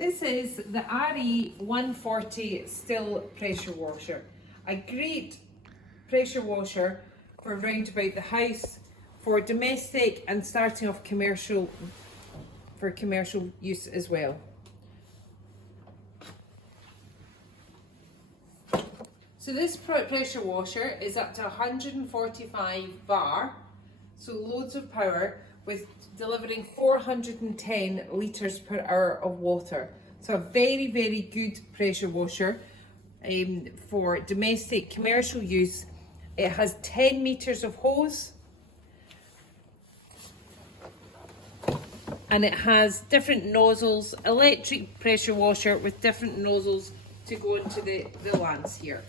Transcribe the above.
This is the RE 140 Stihl pressure washer. A great pressure washer for round about the house, for domestic and starting off commercial, for commercial use as well. So this pressure washer is up to 145 bar, so loads of power, with delivering 410 litres per hour of water. So a very, very good pressure washer for domestic commercial use. It has 10 metres of hose, and it has different nozzles, electric pressure washer with different nozzles to go into the lands here.